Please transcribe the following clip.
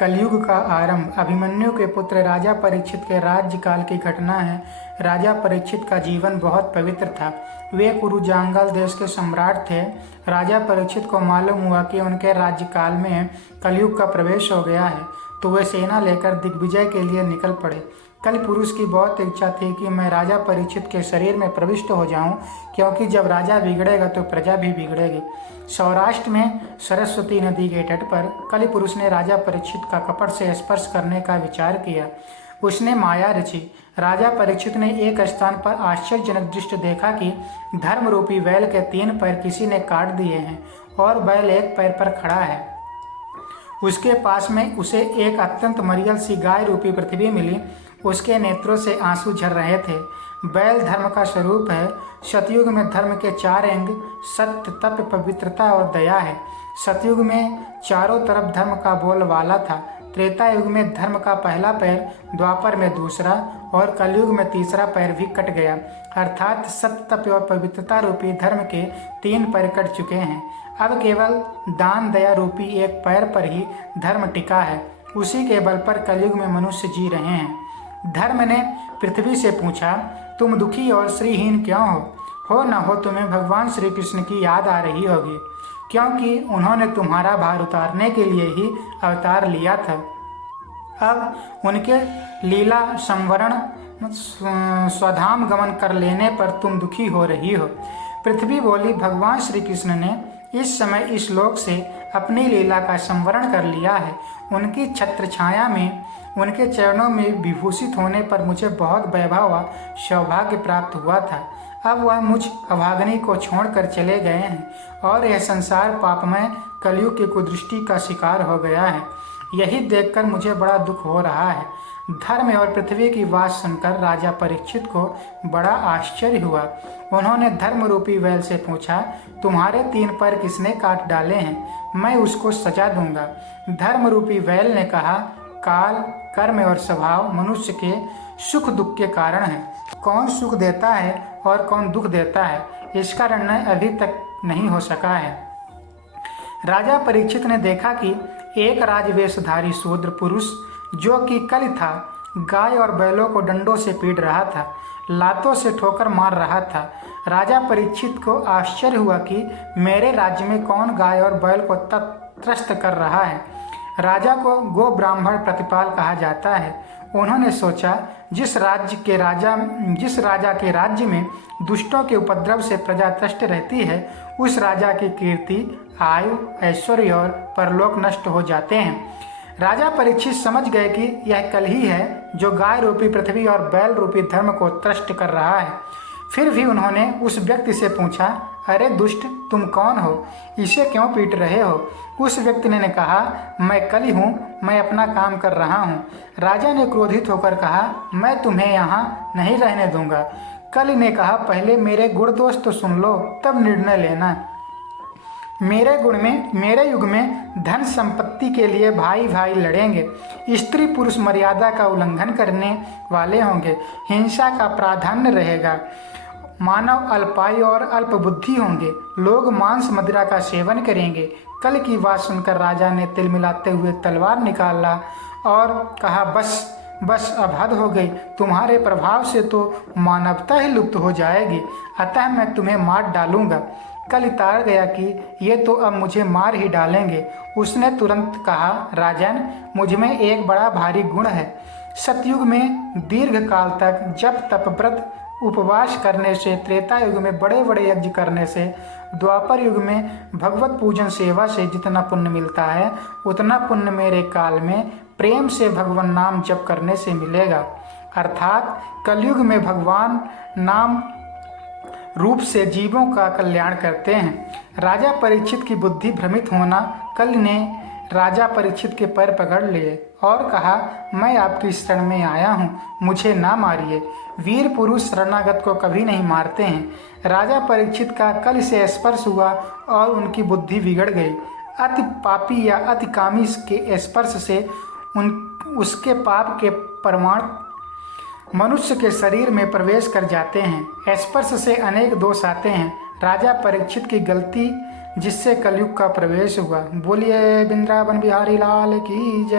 कलयुग का आरंभ। अभिमन्यु के पुत्र राजा परीक्षित के राज्यकाल की घटना है। राजा परीक्षित का जीवन बहुत पवित्र था। वे कुरु जांगल देश के सम्राट थे। राजा परीक्षित को मालूम हुआ कि उनके राज्यकाल में कलयुग का प्रवेश हो गया है, तो वे सेना लेकर दिग्विजय के लिए निकल पड़े। कल पुरुष की बहुत इच्छा थी कि मैं राजा परीक्षित के शरीर में प्रविष्ट हो जाऊं, क्योंकि जब राजा बिगड़ेगा तो प्रजा भी बिगड़ेगी। सौराष्ट्र में सरस्वती नदी के तट पर कलि पुरुष ने राजा परीक्षित का कपट से स्पर्श करने का विचार किया। उसने माया रची। राजा परीक्षित ने एक स्थान पर आश्चर्यजनक दृश्य देखा कि धर्म रूपी बैल के 3 पैर किसी ने काट दिए हैं और बैल एक पैर पर खड़ा है। उसके पास में उसे एक अत्यंत मरियल सी गाय रूपी पृथ्वी मिली। उसके नेत्रों से आंसू झर रहे थे। बैल धर्म का स्वरूप है। सतयुग में धर्म के 4 अंग सत्य, तप, पवित्रता और दया है। सतयुग में चारों तरफ धर्म का बोलबाला था। त्रेता युग में धर्म का पहला पैर, द्वापर में दूसरा और कलयुग में तीसरा पैर भी कट गया, अर्थात सत्य, तप और पवित्रता रूपी धर्म के 3 पैर कट चुके हैं। अब केवल दान दया रूपी एक पैर पर ही धर्म टिका है। उसी के बल पर कलयुग में मनुष्य जी रहे हैं। धर्म ने पृथ्वी से पूछा, तुम दुखी और श्रीहीन क्यों हो न हो तुम्हें भगवान श्री कृष्ण की याद आ रही होगी, क्योंकि उन्होंने तुम्हारा भार उतारने के लिए ही अवतार लिया था। अब उनके लीला संवरण स्वधाम गमन कर लेने पर तुम दुखी हो रही हो। पृथ्वी बोली, भगवान श्री कृष्ण ने इस समय इस लोक से अपनी लीला का संवरण कर लिया है। उनकी छत्र छाया में, उनके चरणों में विभूषित होने पर मुझे बहुत वैभव व सौभाग्य प्राप्त हुआ था। अब वह मुझ अभागनी को छोड़कर चले गए हैं और यह संसार पापमय कलयुग की कुदृष्टि का शिकार हो गया है। यही देखकर मुझे बड़ा दुख हो रहा है। धर्म और पृथ्वी की बात सुनकर राजा परीक्षित को बड़ा आश्चर्य हुआ। उन्होंने धर्म रूपी बैल से पूछा, तुम्हारे 3 पैर किसने काट डाले हैं? मैं उसको सजा दूंगा। धर्म रूपी बैल ने कहा, काल, कर्म और स्वभाव मनुष्य के सुख दुख के कारण है। कौन सुख देता है और कौन दुख देता है, इसका निर्णय अभी तक नहीं हो सका है। राजा परीक्षित ने देखा कि एक राजवेशधारी शूद्र पुरुष, जो कि कल था, गाय और बैलों को डंडों से पीट रहा था, लातों से ठोकर मार रहा था। राजा परीक्षित को आश्चर्य हुआ कि मेरे राज्य में कौन गाय और बैल को त्रस्त कर रहा है। राजा को गो ब्राह्मण प्रतिपाल कहा जाता है। उन्होंने सोचा, जिस राजा के राज्य में दुष्टों के उपद्रव से प्रजा त्रस्त रहती है, उस राजा की कीर्ति, आयु, ऐश्वर्य और परलोक नष्ट हो जाते हैं। राजा परीक्षित समझ गए कि यह कल ही है जो गाय रूपी पृथ्वी और बैल रूपी धर्म को त्रस्त कर रहा है। फिर भी उन्होंने उस व्यक्ति से पूछा, अरे दुष्ट, तुम कौन हो? इसे क्यों पीट रहे हो? उस व्यक्ति ने कहा, मैं कलि हूँ, मैं अपना काम कर रहा हूँ। राजा ने क्रोधित होकर कहा, मैं तुम्हें यहाँ नहीं रहने दूंगा। कलि ने कहा, पहले मेरे गुण दोष तो सुन लो, तब निर्णय लेना। मेरे युग में धन संपत्ति के लिए भाई भाई लड़ेंगे। स्त्री पुरुष मर्यादा का उल्लंघन करने वाले होंगे। हिंसा का प्राधान्य रहेगा। मानव अल्पायु और अल्प बुद्धि होंगे। लोग मांस मदिरा का सेवन करेंगे। कल की बात सुनकर राजा ने तिलमिलाते हुए तलवार निकाला और कहा, बस अब हद हो गई। तुम्हारे प्रभाव से तो मानवता ही लुप्त हो जाएगी, अतः मैं तुम्हें मार डालूंगा। कल ताड़ गया कि ये तो अब मुझे मार ही डालेंगे। उसने तुरंत कहा, राजन, मुझ में एक बड़ा भारी गुण है। सतयुग में दीर्घ काल तक जप तप व्रत उपवास करने से, त्रेता युग में बड़े बड़े यज्ञ करने से, द्वापर युग में भगवत पूजन सेवा से जितना पुण्य मिलता है, उतना पुण्य मेरे काल में प्रेम से भगवान नाम जप करने से मिलेगा। अर्थात कलयुग में भगवान नाम रूप से जीवों का कल्याण करते हैं। राजा परीक्षित की बुद्धि भ्रमित होना, कल ने राजा परीक्षित के पैर पकड़ लिए और कहा, मैं आपकी शरण में आया हूँ, मुझे ना मारिए। वीर पुरुष शरणागत को कभी नहीं मारते हैं। राजा परीक्षित का कल से स्पर्श हुआ और उनकी बुद्धि बिगड़ गई। अति पापी या अति कामी के स्पर्श से उसके पाप के परमाणु मनुष्य के शरीर में प्रवेश कर जाते हैं। स्पर्श से अनेक दोष आते हैं। राजा परीक्षित की गलती जिससे कलयुग का प्रवेश हुआ। बोलिए वृंदावन बिहारी लाल की जय।